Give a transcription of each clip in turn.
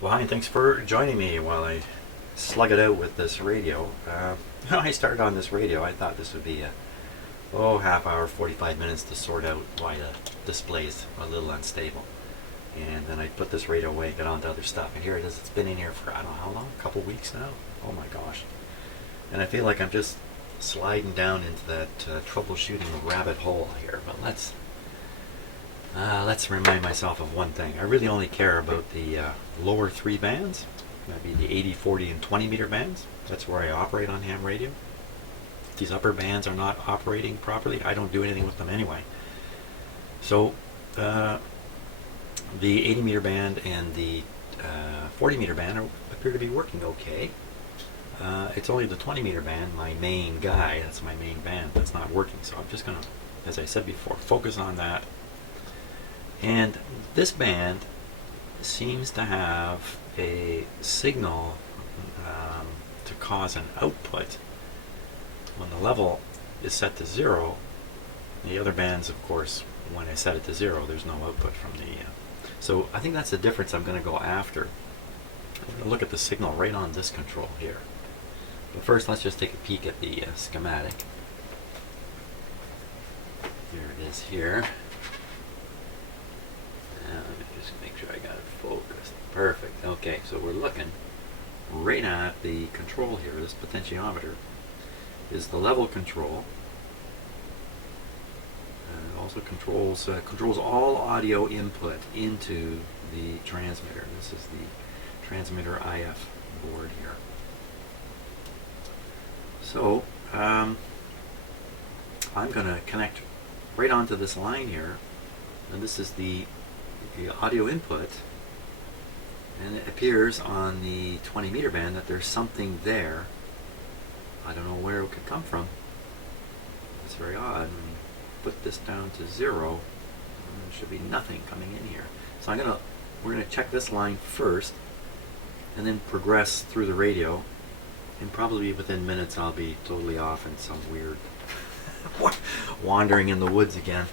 Well, hi, and thanks for joining me while I slug it out with this radio. When I started on this radio, I thought this would be a half hour, 45 minutes to sort out why the display's a little unstable. And then I put this radio away and get on to other stuff. And here it is. It's been in here for I don't know how long, a couple weeks now. Oh my gosh. And I feel like I'm just sliding down into that troubleshooting rabbit hole here. But let's remind myself of one thing. I really only care about the lower three bands. That'd be the 80, 40, and 20 meter bands. That's where I operate on ham radio. If these upper bands are not operating properly, I don't do anything with them anyway. So the 80 meter band and the 40 meter band appear to be working okay. It's only the 20 meter band, my main guy, that's my main band, that's not working. So I'm just going to, as I said before, focus on that. And this band seems to have a signal to cause an output when the level is set to 0. The other bands, of course, when I set it to 0, there's no output from the... so I think that's the difference I'm going to go after. I'm going to look at the signal right on this control here. But first, let's just take a peek at the schematic. Here it is here. Let me just make sure I got it focused. Perfect. Okay, so we're looking right at the control here. This potentiometer is the level control. It also controls all audio input into the transmitter. This is the transmitter IF board here. So I'm going to connect right onto this line here, and this is the audio input, and it appears on the 20 meter band that there's something there. I don't know where it could come from. It's very odd. When you put this down to 0, there should be nothing coming in here. So we're gonna check this line first, and then progress through the radio. And probably within minutes, I'll be totally off in some weird wandering in the woods again.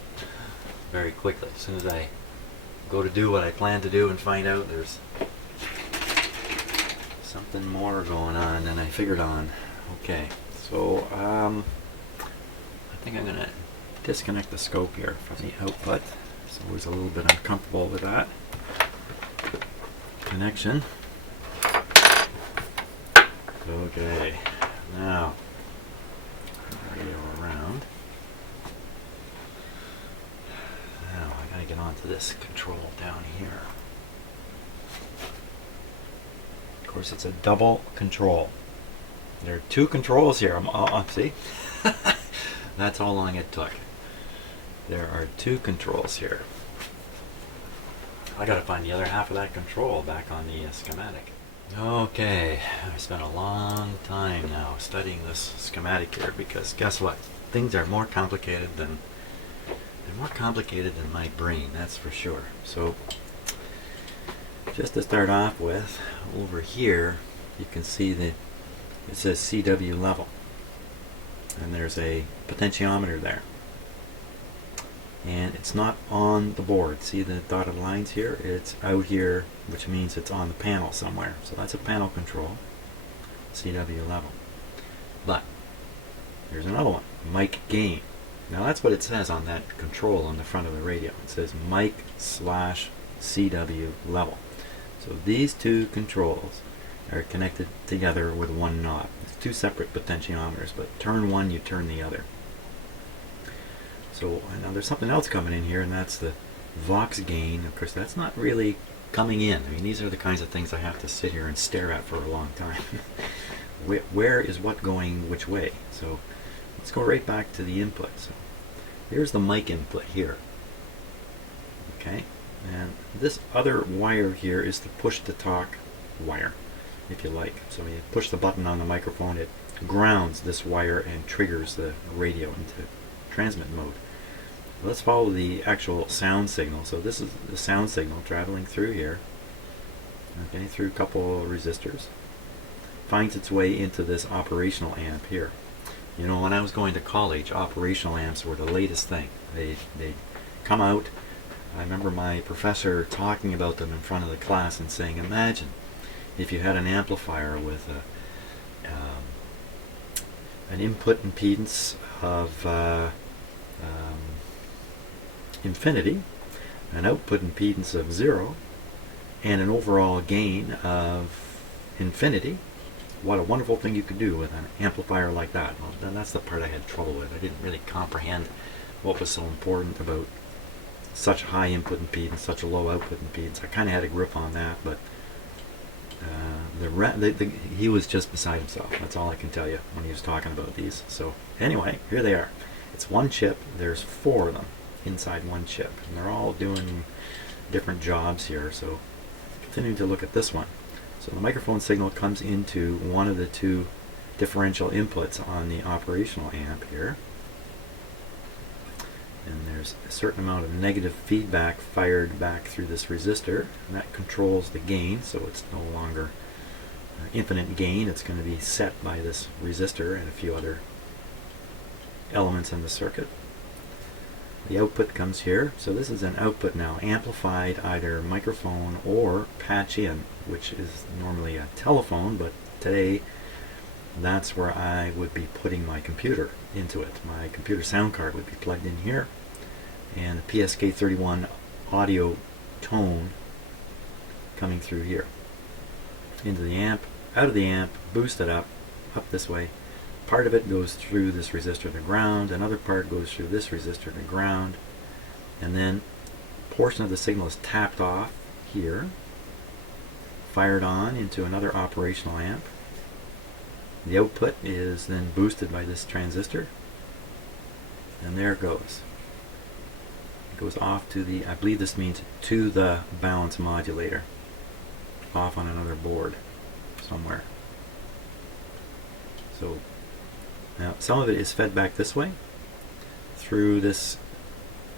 Very quickly, as soon as I go to do what I plan to do and find out there's something more going on than I figured on. Okay, so I think I'm going to disconnect the scope here from the output. It's always a little bit uncomfortable with that connection. Okay, now radio around. Now I gotta get onto this control down here. Of course, it's a double control. There are two controls here. See? That's how long it took. There are two controls here. I gotta find the other half of that control back on the schematic. Okay, I spent a long time now studying this schematic here because guess what? Things are more complicated than my brain, that's for sure. So just to start off with, over here you can see that it says CW level, and there's a potentiometer there, and it's not on the board. See the dotted lines here? It's out here, which means it's on the panel somewhere. So that's a panel control, CW level. But there's another one, mic gain. Now that's what it says on that control on the front of the radio. It says mic/CW level. So these two controls are connected together with one knob. It's two separate potentiometers, but turn one, you turn the other. So now there's something else coming in here, and that's the Vox gain. Of course, that's not really coming in. I mean, these are the kinds of things I have to sit here and stare at for a long time. Where is what going which way? So let's go right back to the input. So here's the mic input here. Okay, and this other wire here is the push to talk wire, if you like. So you push the button on the microphone, it grounds this wire and triggers the radio into transmit mode. Let's follow the actual sound signal. So this is the sound signal traveling through here, okay, through a couple of resistors, finds its way into this operational amp here. You know, when I was going to college, operational amps were the latest thing. They'd come out I remember my professor talking about them in front of the class and saying, imagine if you had an amplifier with an input impedance of infinity, an output impedance of 0, and an overall gain of infinity. What a wonderful thing you could do with an amplifier like that. Well, then that's the part I had trouble with. I didn't really comprehend what was so important about such high input impedance, such a low output impedance. I kind of had a grip on that, but he was just beside himself. That's all I can tell you when he was talking about these. So anyway, here they are. It's one chip. There's 4 of them inside one chip, and they're all doing different jobs here. So continuing to look at this one. So the microphone signal comes into one of the 2 differential inputs on the operational amp here. And there's a certain amount of negative feedback fired back through this resistor, and that controls the gain, so it's no longer infinite gain. It's going to be set by this resistor and a few other elements in the circuit. The output comes here, so this is an output now, amplified either microphone or patch in, which is normally a telephone, but today that's where I would be putting my computer into it. My computer sound card would be plugged in here, and the PSK31 audio tone coming through here into the amp, out of the amp, boosted up this way. Part of it goes through this resistor to ground, another part goes through this resistor to ground, and then a portion of the signal is tapped off here, fired on into another operational amp. The output is then boosted by this transistor, and there it goes. It goes off to the, I believe this means to the balance modulator, off on another board somewhere. So now some of it is fed back this way through this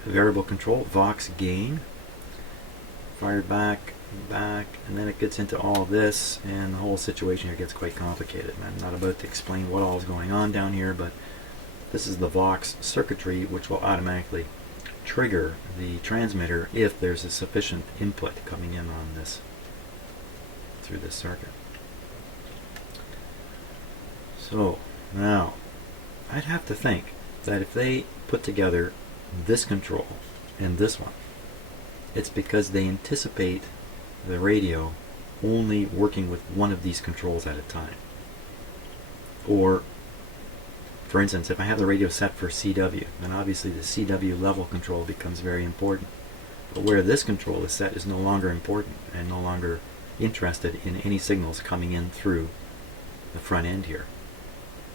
variable control, Vox gain, fired back, and then it gets into all this, and the whole situation here gets quite complicated. I'm not about to explain what all is going on down here, but this is the Vox circuitry, which will automatically trigger the transmitter if there's a sufficient input coming in on this through this circuit. So now I'd have to think that if they put together this control and this one, it's because they anticipate the radio only working with one of these controls at a time. Or, for instance, if I have the radio set for CW, then obviously the CW level control becomes very important. But where this control is set is no longer important and no longer interested in any signals coming in through the front end here.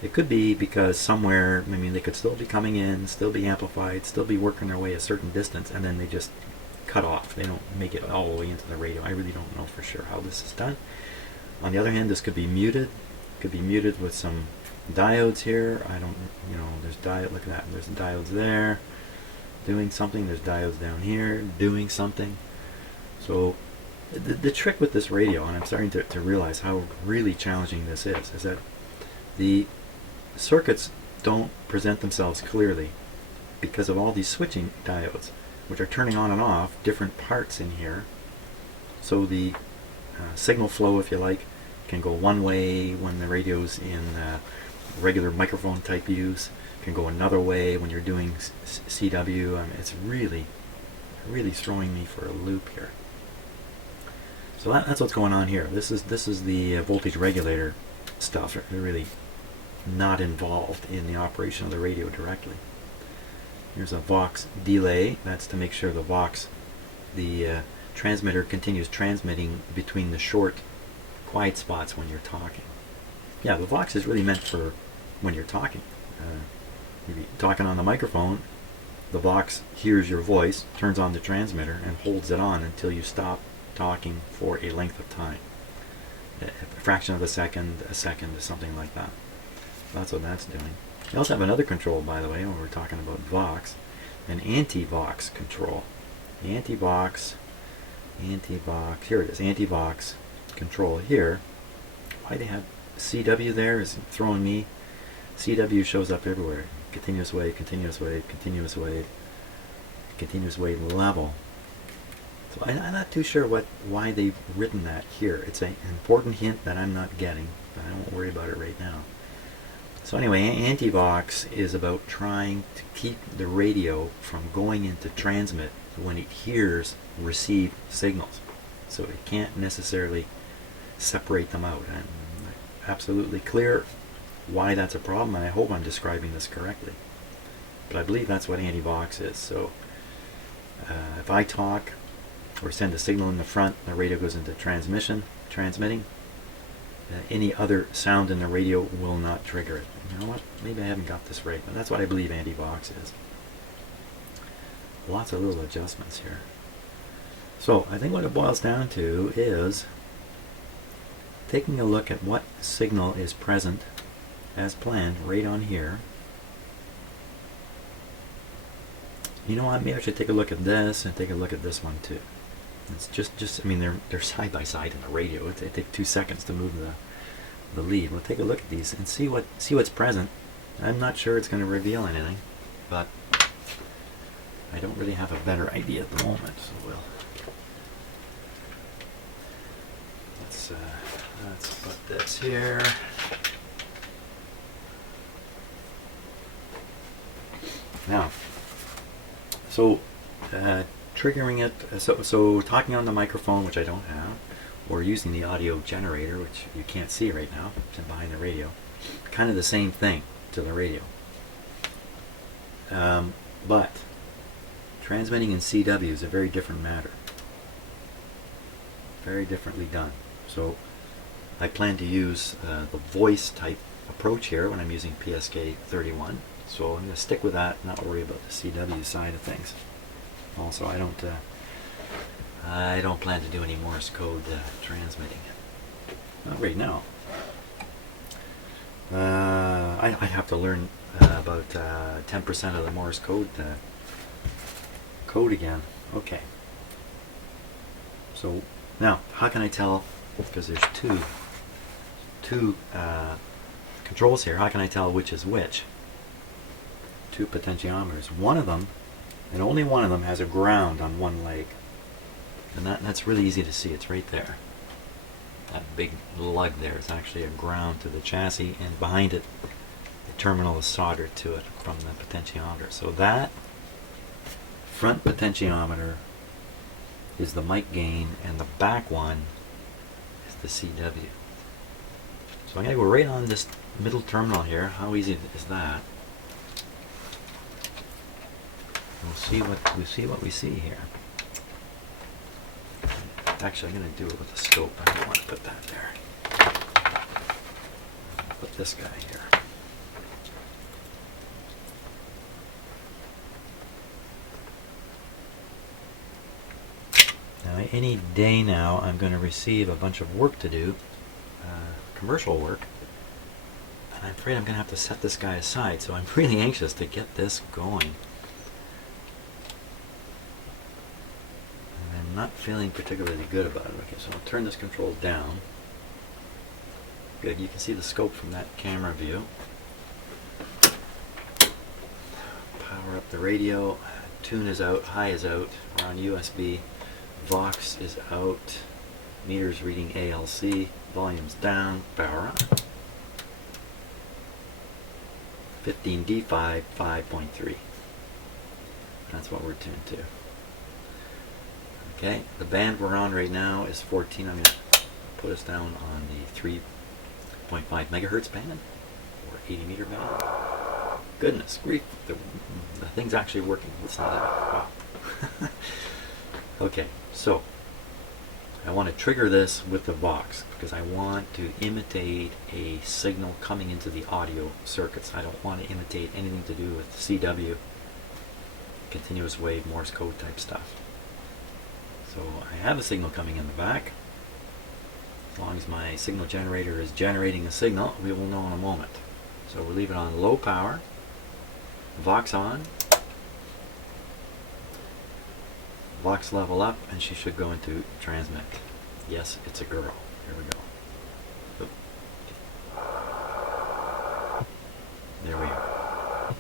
It could be because somewhere, I mean, they could still be coming in, still be amplified, still be working their way a certain distance, and then they just cut off. They don't make it all the way into the radio. I really don't know for sure how this is done. On the other hand, this could be muted. Could be muted with some diodes here. I don't, there's diode, look at that. There's diodes there doing something. There's diodes down here doing something. So the trick with this radio, and I'm starting to realize how really challenging this is that the circuits don't present themselves clearly because of all these switching diodes, which are turning on and off different parts in here. So the signal flow, if you like, can go one way when the radio's in regular microphone type use, can go another way when you're doing CW. I mean, it's really throwing me for a loop here. So that's what's going on here. This is the voltage regulator stuff. They're really not involved in the operation of the radio directly. Here's a Vox delay. That's to make sure the transmitter continues transmitting between the short, quiet spots when you're talking. Yeah, the Vox is really meant for when you're talking. If you're talking on the microphone, the Vox hears your voice, turns on the transmitter, and holds it on until you stop talking for a length of time. A fraction of a second, something like that. That's what that's doing. We also have another control, by the way, when we're talking about Vox, an anti-Vox control. The anti-Vox, here it is, anti-Vox control here. Why they have CW there is throwing me. CW shows up everywhere. Continuous wave, continuous wave, continuous wave, continuous wave level. So I'm not too sure why they've written that here. It's an important hint that I'm not getting, but I won't worry about it right now. So anyway, anti-vox is about trying to keep the radio from going into transmit when it hears received signals. So it can't necessarily separate them out. I'm absolutely clear why that's a problem, and I hope I'm describing this correctly. But I believe that's what anti-vox is. So if I talk or send a signal in the front, the radio goes into transmitting. Any other sound in the radio will not trigger it. You know what? Maybe I haven't got this right, but that's what I believe anti-vox is. Lots of little adjustments here. So I think what it boils down to is taking a look at what signal is present as planned right on here. You know what? Maybe I should take a look at this and take a look at this one too. It's just I mean, they're side by side in the radio. It takes 2 seconds to move the lead. We'll take a look at these and see what's present. I'm not sure it's going to reveal anything, but I don't really have a better idea at the moment. So let's put this here. Now, so triggering it, so talking on the microphone, which I don't have, or using the audio generator, which you can't see right now, it's behind the radio, kind of the same thing to the radio. But transmitting in CW is a very different matter. Very differently done. So I plan to use the voice type approach here when I'm using PSK 31. So I'm going to stick with that and not worry about the CW side of things. Also, I don't plan to do any Morse code transmitting. Not right now. I have to learn about 10% of the Morse code again. Okay. So now, how can I tell? Because there's two controls here. How can I tell which is which? 2 potentiometers. One of them, and only one of them, has a ground on one leg, and that's really easy to see. It's right there. That big lug there is actually a ground to the chassis, and behind it, the terminal is soldered to it from the potentiometer. So that front potentiometer is the mic gain, and the back one is the CW. So I'm going to go right on this middle terminal here. How easy is that? We'll see what we see here. Actually, I'm going to do it with a scope. I don't want to put that there. Put this guy here. Now, any day now, I'm going to receive a bunch of work to do, commercial work, and I'm afraid I'm going to have to set this guy aside. So I'm really anxious to get this going. I'm not feeling particularly good about it. Okay, so I'll turn this control down. Good, you can see the scope from that camera view. Power up the radio. Tune is out, high is out. We're on USB. Vox is out. Meters reading ALC. Volume's down. Power on. 15D5, 5.3. That's what we're tuned to. Okay, the band we're on right now is 14. I'm going to put us down on the 3.5 megahertz band, or 80 meter band. Goodness grief, the thing's actually working. Listen to that. Wow. Okay, so I want to trigger this with the Vox because I want to imitate a signal coming into the audio circuits. I don't want to imitate anything to do with CW, continuous wave, Morse code type stuff. So I have a signal coming in the back. As long as my signal generator is generating a signal, we will know in a moment. So we'll leave it on low power, Vox on, Vox level up, and she should go into transmit. Yes, it's a girl. Here we go. Oop. There we are.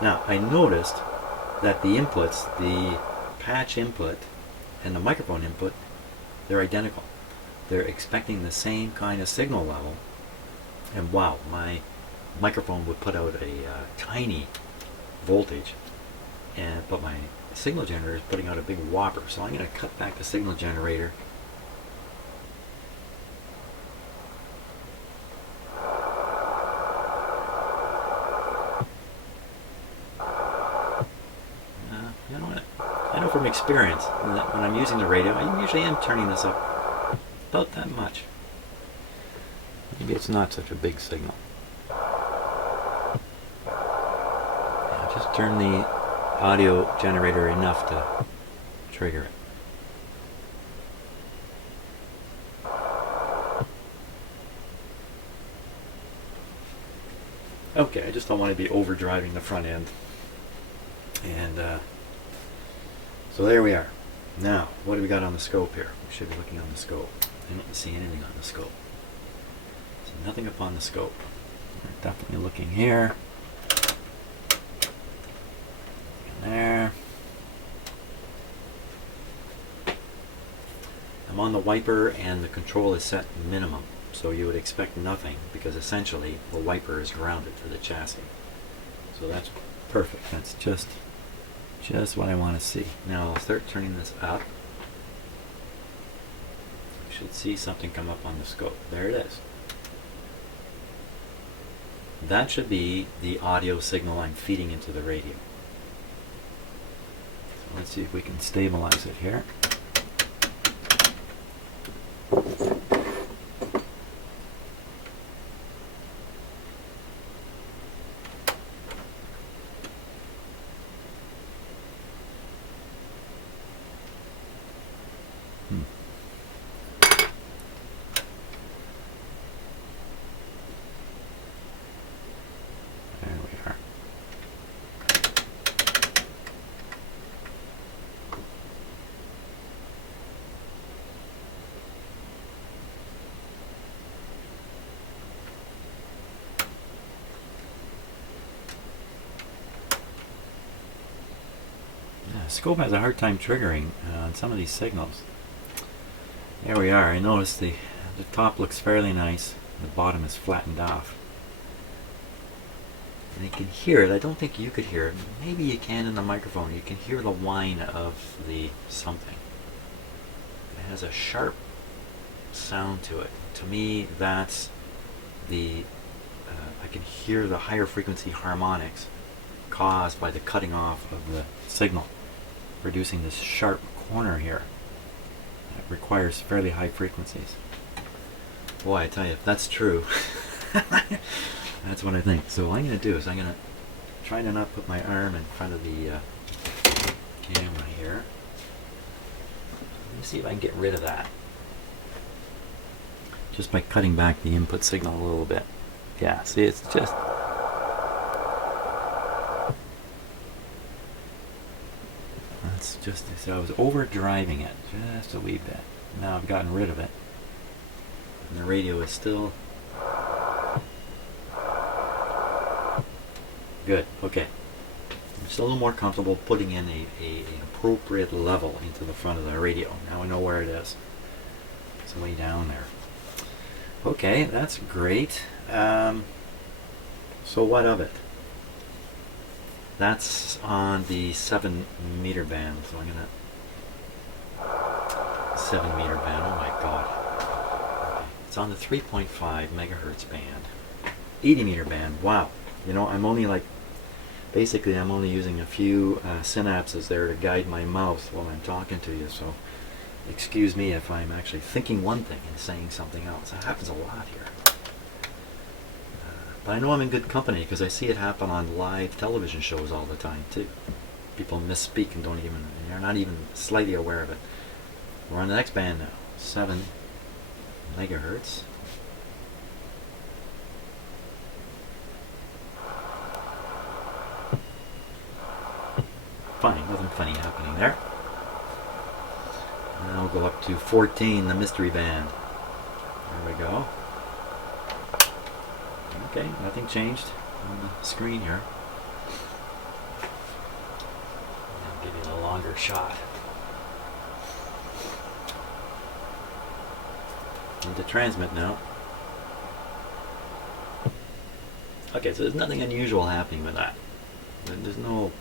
Now I noticed that the inputs, the patch input, and the microphone input, they're identical. They're expecting the same kind of signal level, and wow, my microphone would put out a tiny voltage, but my signal generator is putting out a big whopper. So I'm going to cut back the signal generator. You know what? I know from experience that when I'm using the radio, I usually am turning this up about that much. Maybe it's not such a big signal. Yeah, just turn the audio generator enough to trigger it. Okay, I just don't want to be overdriving the front end. And so there we are. Now, what do we got on the scope here? We should be looking on the scope. I don't see anything on the scope. So nothing up on the scope. We're definitely looking here. And there. I'm on the wiper and the control is set minimum. So you would expect nothing because essentially the wiper is grounded to the chassis. So that's perfect. That's just what I want to see. Now I'll start turning this up. You should see something come up on the scope. There it is. That should be the audio signal I'm feeding into the radio. So let's see if we can stabilize it here. Scope has a hard time triggering on some of these signals. There we are. I noticed the top looks fairly nice. The bottom is flattened off. And you can hear it. I don't think you could hear it. Maybe you can in the microphone. You can hear the whine of the something. It has a sharp sound to it. To me, that's the I can hear the higher frequency harmonics caused by the cutting off of the signal, producing this sharp corner here. It requires fairly high frequencies. Boy, I tell you, if that's true, that's what I think. So what I'm going to do is I'm going to try to not put my arm in front of the camera here. Let me see if I can get rid of that. Just by cutting back the input signal a little bit. Yeah, see, it's just... That's just... So I was overdriving it just a wee bit. Now I've gotten rid of it. And the radio is still... Good, okay. I'm just a little more comfortable putting in an appropriate level into the front of the radio. Now I know where it is. It's way down there. Okay, that's great. So what of it? That's on the 7 meter band. So I'm gonna 7 meter band. Oh my God! Okay. It's on the 3.5 megahertz band, 80 meter band. Wow. You know, I'm only like, basically, I'm only using a few synapses there to guide my mouth while I'm talking to you. So excuse me if I'm actually thinking one thing and saying something else. That happens a lot here. But I know I'm in good company because I see it happen on live television shows all the time too. People misspeak and they're not even slightly aware of it. We're on the next band now, 7 megahertz. Funny, nothing funny happening there. Now we'll go up to 14, the mystery band. There we go. Okay, nothing changed on the screen here. I'll give you a longer shot. Into transmit now. Okay, so there's nothing unusual happening with that. There's no...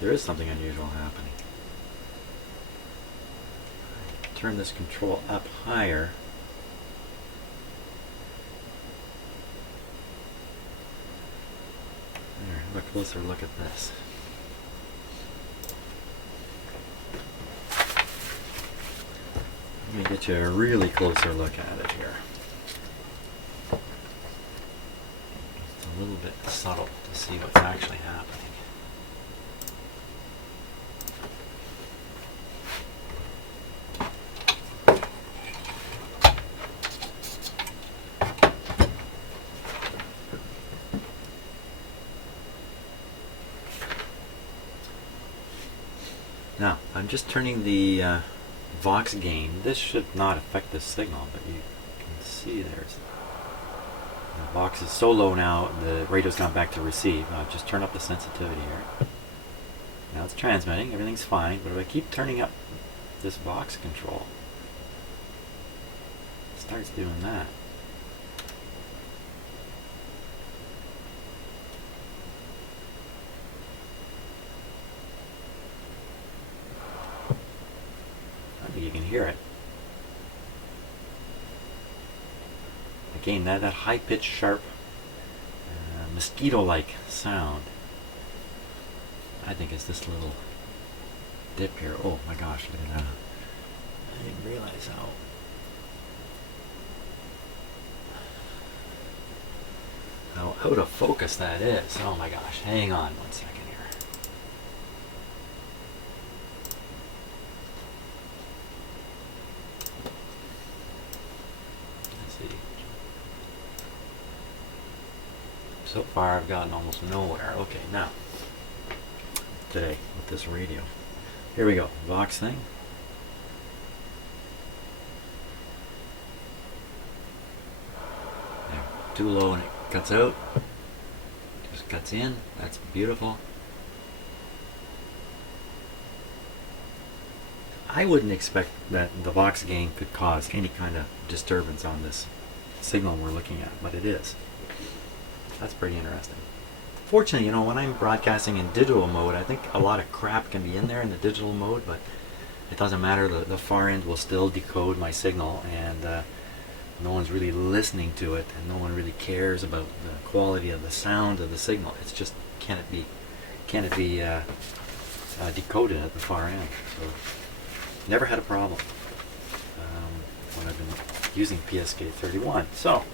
There is something unusual happening. Turn this control up higher. There, have a closer look at this. Let me get you a really closer look at it here. It's a little bit subtle to see what's actually happening. Now, I'm just turning the Vox gain. This should not affect this signal, but you can see there's the Vox is so low now, the radio's gone back to receive. I'll just turn up the sensitivity here. Now it's transmitting, everything's fine, but if I keep turning up this Vox control, it starts doing that. You can hear it. Again, that high-pitched, sharp, mosquito-like sound, I think is this little dip here. Oh my gosh, look at that. I didn't realize how out of focus that is. Oh my gosh, hang on one second here. So far I've gotten almost nowhere. Okay, now, today with this radio. Here we go, Vox thing. There, too low and it cuts out. Just cuts in, that's beautiful. I wouldn't expect that the Vox gain could cause any kind of disturbance on this signal we're looking at, but it is. That's pretty interesting. Fortunately, you know, when I'm broadcasting in digital mode, I think a lot of crap can be in there in the digital mode, but it doesn't matter. The far end will still decode my signal, and no one's really listening to it, and no one really cares about the quality of the sound of the signal. It's just, can it be decoded at the far end? So, never had a problem when I've been using PSK31. So,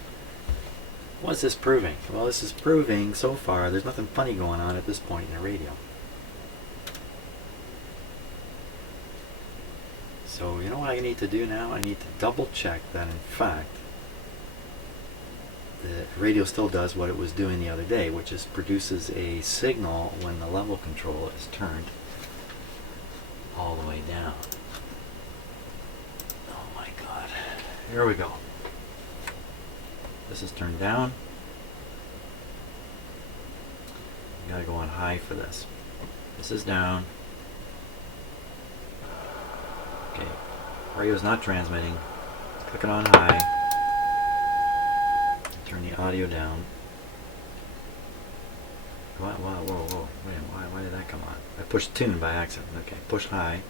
what's this proving? Well, this is proving so far there's nothing funny going on at this point in the radio. So you know what I need to do now? I need to double check that in fact the radio still does what it was doing the other day, which is produces a signal when the level control is turned all the way down. Oh my god. Here we go. This is turned down. You gotta go on high for this. This is down. Okay, radio's not transmitting. Click it on high. Turn the audio down. Whoa, wait, why did that come on? I pushed tune by accident. Okay, push high.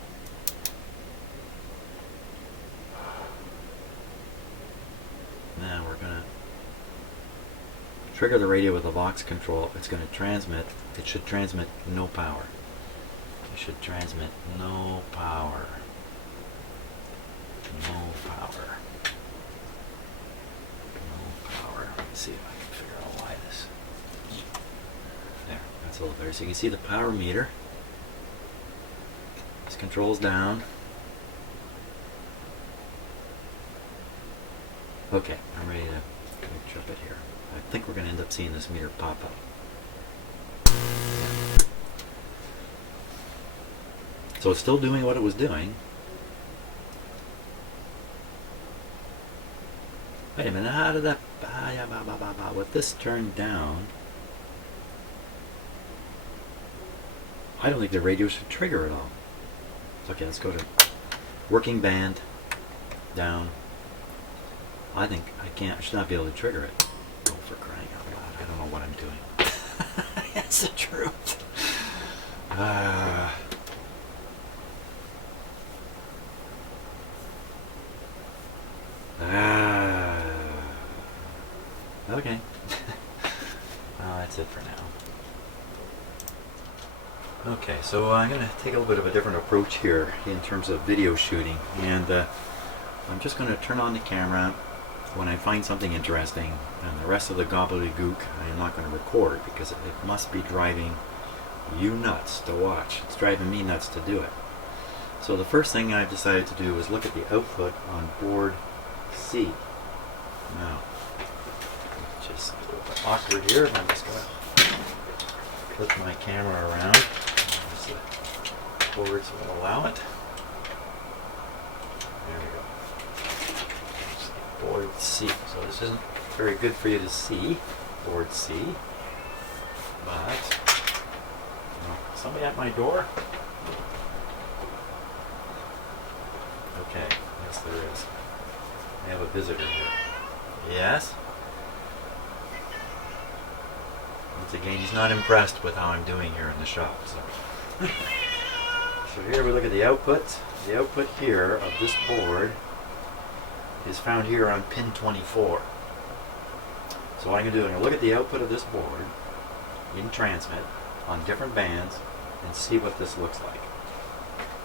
Now we're gonna trigger the radio with a Vox control. It's going to transmit. It should transmit no power. It should transmit no power. No power. No power. Let's see if I can figure out why this. There, that's a little better. So you can see the power meter. This control's down. Okay, I'm ready to trip it here. I think we're going to end up seeing this meter pop up. So it's still doing what it was doing. Wait a minute, how did that... With this turned down... I don't think the radio should trigger at all. Okay, let's go to working band, down. I think I should not be able to trigger it. Oh, for crying out loud, I don't know what I'm doing. That's the truth. Okay. That's it for now. Okay, so I'm going to take a little bit of a different approach here in terms of video shooting, and I'm just going to turn on the camera when I find something interesting, and the rest of the gobbledygook I'm not going to record because it must be driving you nuts to watch. It's driving me nuts to do it. So the first thing I've decided to do is look at the output on board C. Now, it's just a little bit awkward here, but I'm just going to flip my camera around as the boards will allow it. There we go. Board C. So this isn't very good for you to see, board C, but somebody at my door? Okay, yes there is. I have a visitor here. Yes? Once again, he's not impressed with how I'm doing here in the shop. So, so here we look at the output. The output here of this board is found here on pin 24. So what I'm going to do is I'm going to look at the output of this board in transmit on different bands and see what this looks like.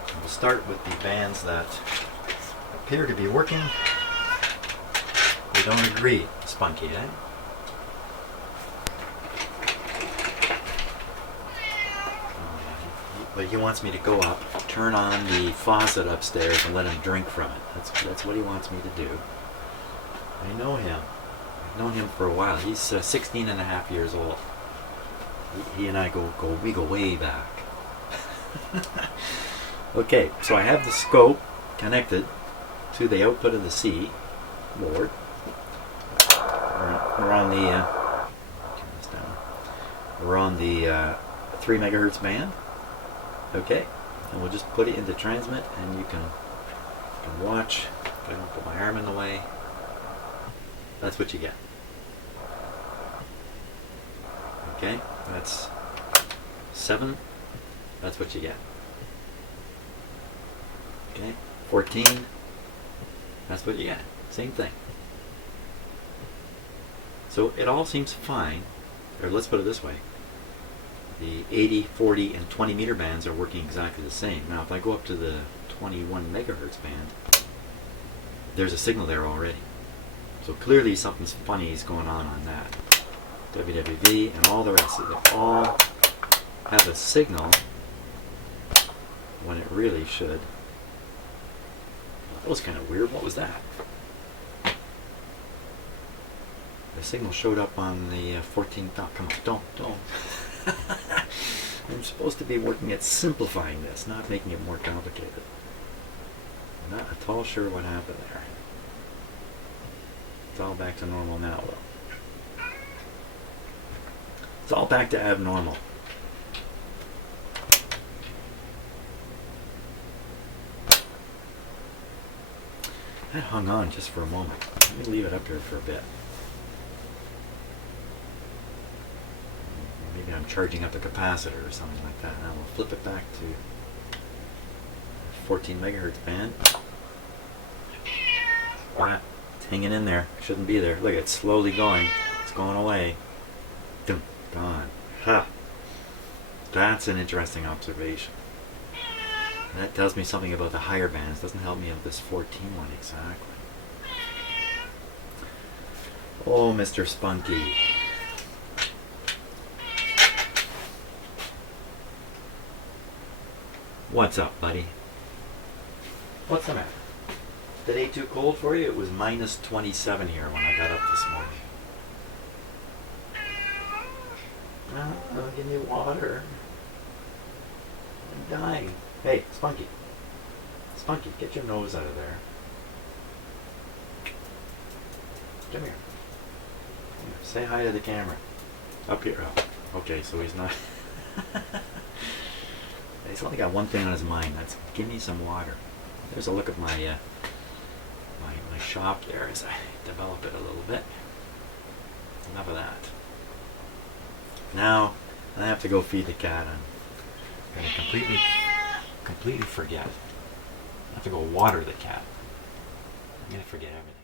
And we'll start with the bands that appear to be working. We don't agree, Spunky, eh? But he wants me to go up, turn on the faucet upstairs and let him drink from it. That's what he wants me to do. I know him. I've known him for a while. He's 16 and a half years old. He and I go way back. Okay, so I have the scope connected to the output of the C board. We're on the turn this down. We're on the 3 megahertz band. Okay, and we'll just put it into transmit, and you can watch. If I don't put my arm in the way, that's what you get. Okay, that's 7. That's what you get. Okay, 14. That's what you get. Same thing. So it all seems fine. Or let's put it this way. The 80, 40, and 20 meter bands are working exactly the same. Now if I go up to the 21 megahertz band, there's a signal there already. So clearly something's funny is going on that. WWV and all the rest of it all have a signal when it really should. That was kind of weird. What was that? The signal showed up on the 14. Oh, come on, don't. I'm supposed to be working at simplifying this, not making it more complicated. I'm not at all sure what happened there. It's all back to normal now, though. It's all back to abnormal. That hung on just for a moment. Let me leave it up here for a bit. Maybe I'm charging up a capacitor or something like that. Now we'll flip it back to 14 megahertz band. Ah, it's hanging in there. Shouldn't be there. Look, it's slowly going. It's going away. Dum, gone. Ha! That's an interesting observation. That tells me something about the higher bands. Doesn't help me with this 14 one exactly. Oh, Mr. Spunky. What's up, buddy? What's the matter? Today too cold for you? It was minus 27 here when I got up this morning. Give me water. I'm dying. Hey, Spunky. Spunky, get your nose out of there. Come here. Say hi to the camera. Up here. Oh, okay, so he's not. He's only got one thing on his mind. That's give me some water. There's a look at my my shop there as I develop it a little bit. Enough of that. Now I have to go feed the cat. I'm gonna completely forget. I have to go water the cat. I'm gonna forget everything.